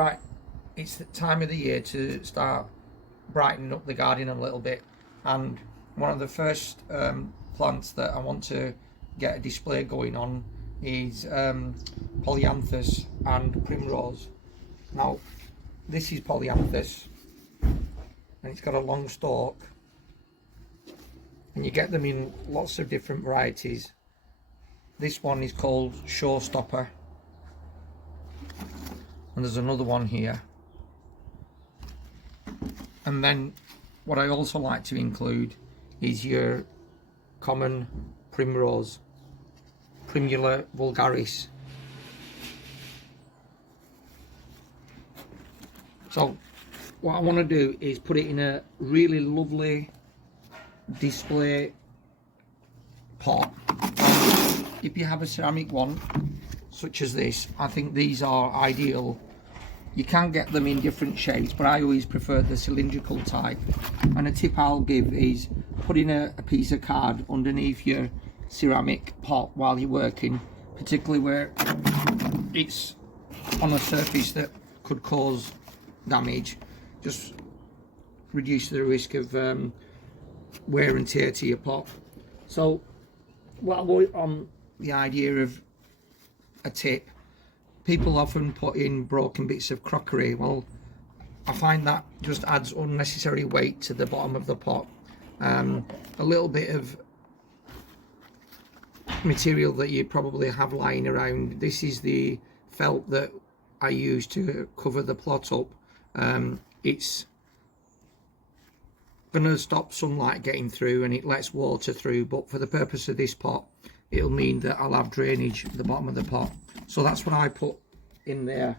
Right, it's the time of the year to start brightening up the garden a little bit, and one of the first plants that I want to get a display going on is Polyanthus and Primrose. Now this is Polyanthus and it's got a long stalk, and you get them in lots of different varieties. This one is called Showstopper, and there's another one here. And then what I also like to include is your common primrose, Primula vulgaris. So what I want to do is put it in a really lovely display pot. If you have a ceramic one such as this, I think these are ideal. You can get them in different shapes, but I always prefer the cylindrical type. And a tip I'll give is putting a piece of card underneath your ceramic pot while you're working, particularly where it's on a surface that could cause damage. Just reduce the risk of wear and tear to your pot. So while we're on the idea of a tip, people often put in broken bits of crockery. Well, I find that just adds unnecessary weight to the bottom of the pot. A little bit of material that you probably have lying around. This is the felt that I use to cover the plot up. It's going to stop sunlight getting through and it lets water through, but for the purpose of this pot it'll mean that I'll have drainage at the bottom of the pot. So that's what I put in there.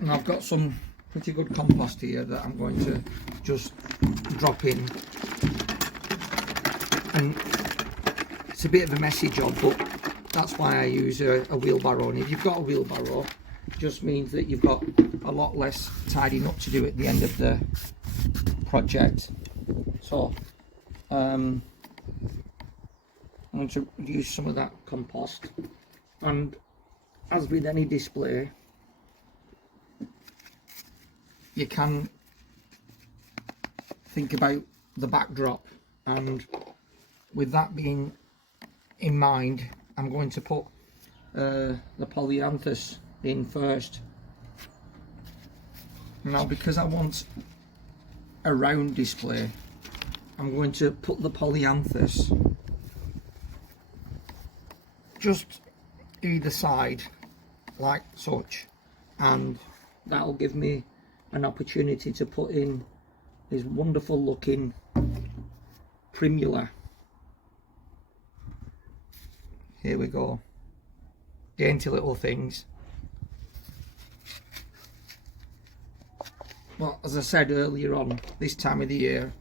And I've got some pretty good compost here that I'm going to just drop in. And it's a bit of a messy job, but that's why I use a wheelbarrow. And if you've got a wheelbarrow, it just means that you've got a lot less tidying up to do at the end of the project. So I'm going to use some of that compost, and as with any display, you can think about the backdrop, and with that being in mind, I'm going to put the Polyanthus in first. Now, because I want a round display, I'm going to put the Polyanthus just either side like such, and that'll give me an opportunity to put in this wonderful looking Primula. Here we go, dainty little things. Well, as I said earlier on, this time of the year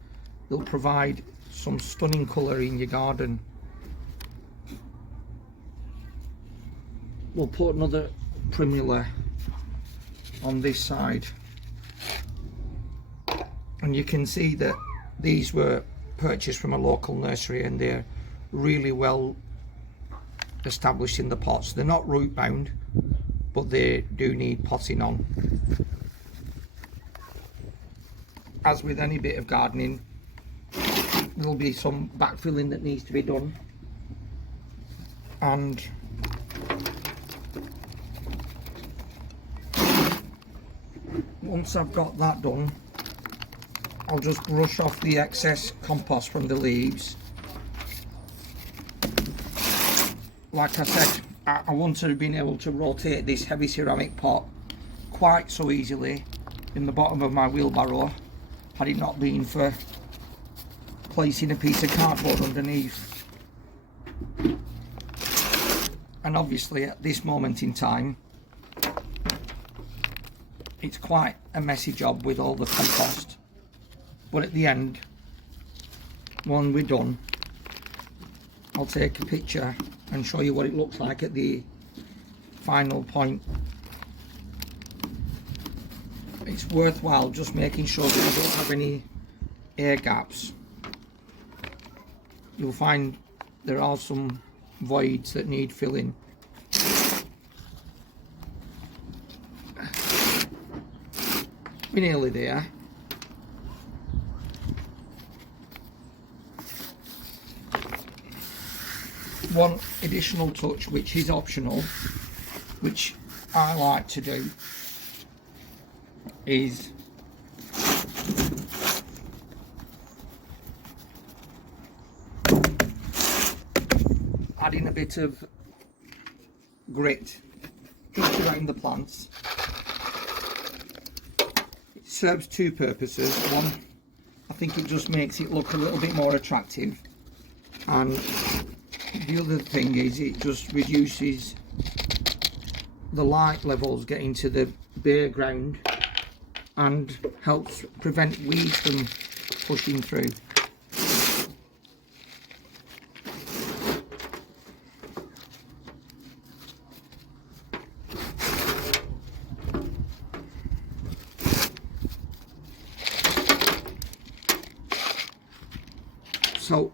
they'll provide some stunning colour in your garden. We'll put another Primula on this side, and you can see that these were purchased from a local nursery and they're really well established in the pots. They're not root bound, but they do need potting on. As with any bit of gardening, there'll be some backfilling that needs to be done, and once I've got that done, I'll just brush off the excess compost from the leaves. Like I said, I wouldn't have been able to rotate this heavy ceramic pot quite so easily in the bottom of my wheelbarrow had it not been for placing a piece of cardboard underneath. And obviously at this moment in time it's quite a messy job with all the compost, but at the end, when we're done, I'll take a picture and show you what it looks like at the final point. It's worthwhile just making sure that you don't have any air gaps. You'll find there are some voids that need filling. We're nearly there. One additional touch, which is optional, which I like to do, is adding a bit of grit just around the plants. It serves two purposes. One, I think it just makes it look a little bit more attractive, and the other thing is it just reduces the light levels getting to the bare ground and helps prevent weeds from pushing through. So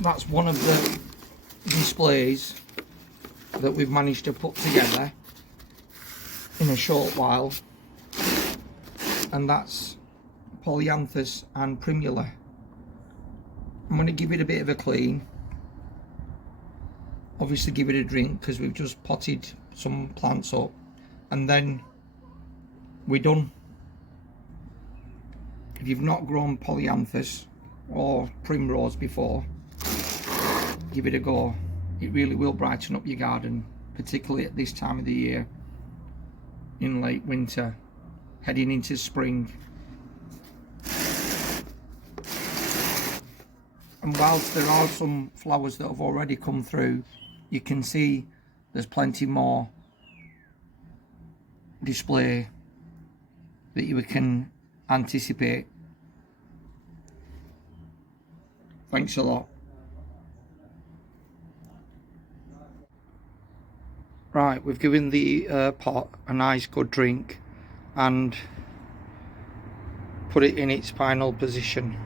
that's one of the displays that we've managed to put together in a short while, and that's Polyanthus and Primrose. I'm going to give it a bit of a clean, obviously give it a drink because we've just potted some plants up, and then we're done. If you've not grown Polyanthus or Primrose before, give it a go. It really will brighten up your garden, particularly at this time of the year, in late winter, heading into spring. And whilst there are some flowers that have already come through, you can see there's plenty more display that you can anticipate. Thanks a lot. Right, we've given the pot a nice good drink and put it in its final position.